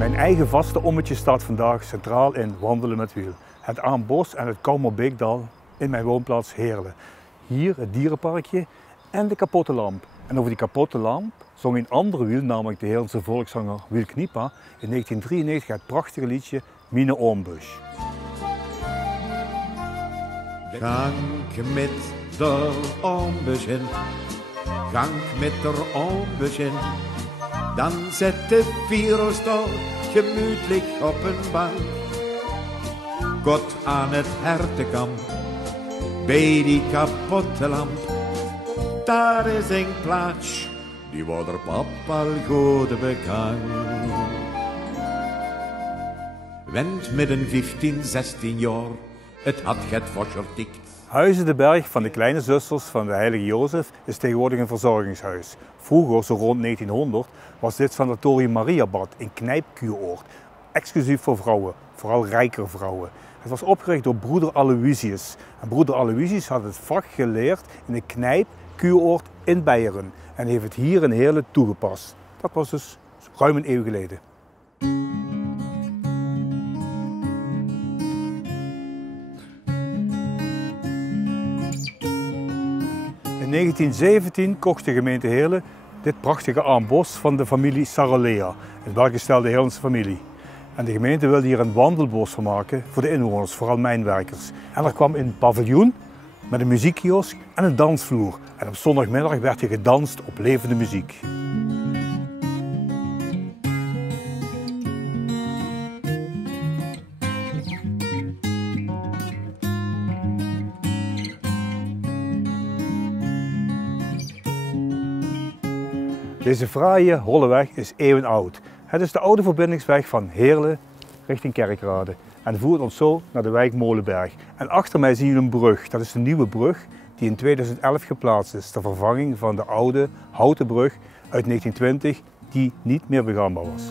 Mijn eigen vaste ommetje staat vandaag centraal in Wandelen met Wiel. Het Aambos en het Koumerbeekdal in mijn woonplaats Heerlen. Hier het dierenparkje en de kapotte lamp. En over die kapotte lamp zong een andere Wiel, namelijk de Heerlense volkszanger Wiel Kniepa, in 1993 het prachtige liedje Mine Oombusch. Gang met de oombusch in, gang met de oombusch in. Dan zet de virus toch gemütlich op een bank. Kot aan het hertenkamp, bij die kapotte lamp. Daar is een plaats, die wordt er papa al goed bekend. Wend met een 15, 16 jaar, het had het verschortikt. Huize de Berg van de Kleine Zusters van de Heilige Jozef is tegenwoordig een verzorgingshuis. Vroeger, zo rond 1900, was dit Sanatorium Mariabad in Knijpkuuroord. Exclusief voor vrouwen, vooral rijkere vrouwen. Het was opgericht door broeder Aloysius. En broeder Aloysius had het vak geleerd in de knijp Kuuroord in Beieren. En heeft het hier in Heerlen toegepast. Dat was dus ruim een eeuw geleden. In 1917 kocht de gemeente Heerlen dit prachtige Aambos van de familie Sarolea, een welgestelde Heerlense familie. En de gemeente wilde hier een wandelbos van maken voor de inwoners, vooral mijnwerkers. En er kwam een paviljoen met een muziekkiosk en een dansvloer. En op zondagmiddag werd hier gedanst op levende muziek. Deze fraaie holle weg is eeuwenoud. Het is de oude verbindingsweg van Heerlen richting Kerkrade en voert ons zo naar de wijk Molenberg. En achter mij zien jullie een brug. Dat is de nieuwe brug die in 2011 geplaatst is. De vervanging van de oude houten brug uit 1920 die niet meer begaanbaar was.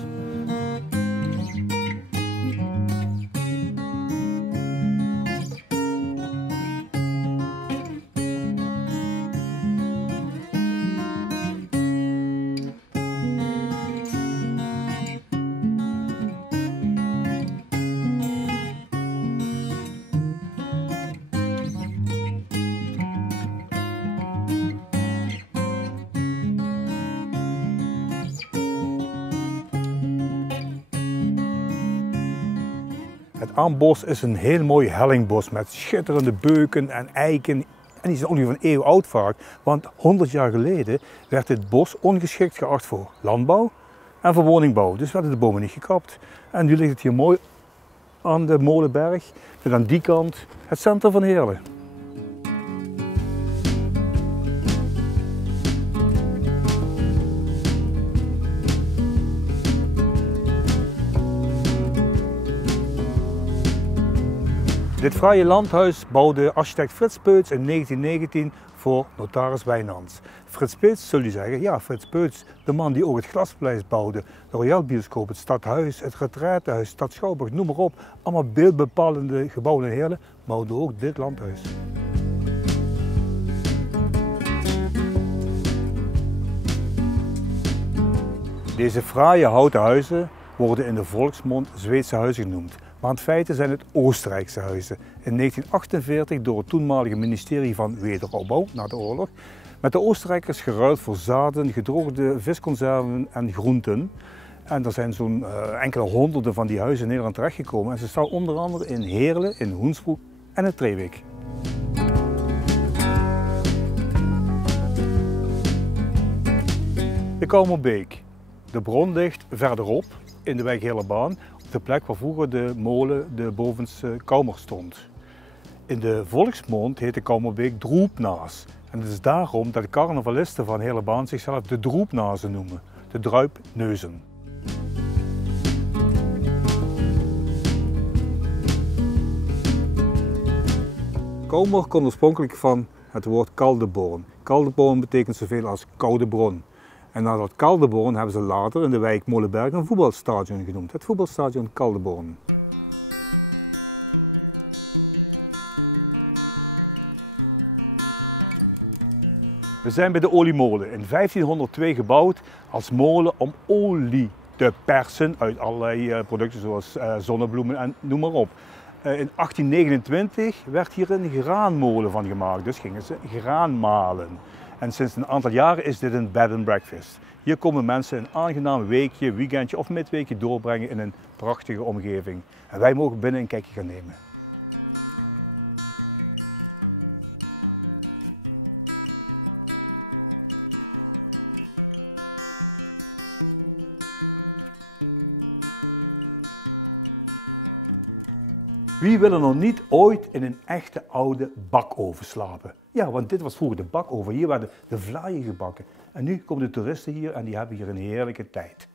Het Aambos is een heel mooi hellingbos met schitterende beuken en eiken. En die zijn ook niet van eeuw oud vaak, want 100 jaar geleden werd dit bos ongeschikt geacht voor landbouw en voor woningbouw. Dus werden de bomen niet gekapt. En nu ligt het hier mooi aan de Molenberg, met aan die kant het centrum van Heerlen. Dit fraaie landhuis bouwde architect Frits Peuts in 1919 voor notaris Wijnands. Frits Peuts, zul je zeggen, ja, Frits Peuts, de man die ook het Glaspaleis bouwde, de Royal Bioscoop, het Stadhuis, het Retraitehuis, Stad Schouwburg, noem maar op. Allemaal beeldbepalende gebouwen in Heerlen, bouwde ook dit landhuis. Deze fraaie houten huizen worden in de volksmond Zweedse huizen genoemd. Maar in feite zijn het Oostenrijkse huizen. In 1948 door het toenmalige ministerie van Wederopbouw, na de oorlog, met de Oostenrijkers geruild voor zaden, gedroogde visconserven en groenten. En er zijn zo'n enkele honderden van die huizen in Nederland terechtgekomen. En ze staan onder andere in Heerlen, in Hoensbroek en in Treewijk. De Koumerbeek. De bron ligt verderop in de wijk Heerlenbaan, op de plek waar vroeger de molen de bovenste Koumer stond. In de volksmond heet de Koumerbeek Droepnaas. En het is daarom dat de carnavalisten van Heerlenbaan zichzelf de Droepnazen noemen, de druipneuzen. Koumer komt oorspronkelijk van het woord Kaldeborn. Kaldeborn betekent zoveel als koude bron. En na dat Kaldeborn hebben ze later in de wijk Molenberg een voetbalstadion genoemd. Het voetbalstadion Kaldeborn. We zijn bij de oliemolen, in 1502 gebouwd als molen om olie te persen uit allerlei producten zoals zonnebloemen en noem maar op. In 1829 werd hier een graanmolen van gemaakt, dus gingen ze graan malen. En sinds een aantal jaren is dit een bed and breakfast. Hier komen mensen een aangenaam weekje, weekendje of midweekje doorbrengen in een prachtige omgeving. En wij mogen binnen een kijkje gaan nemen. Wie wil er nog niet ooit in een echte oude bakoven slapen? Ja, want dit was vroeger de bakoven. Hier werden de vlaaien gebakken. En nu komen de toeristen hier en die hebben hier een heerlijke tijd.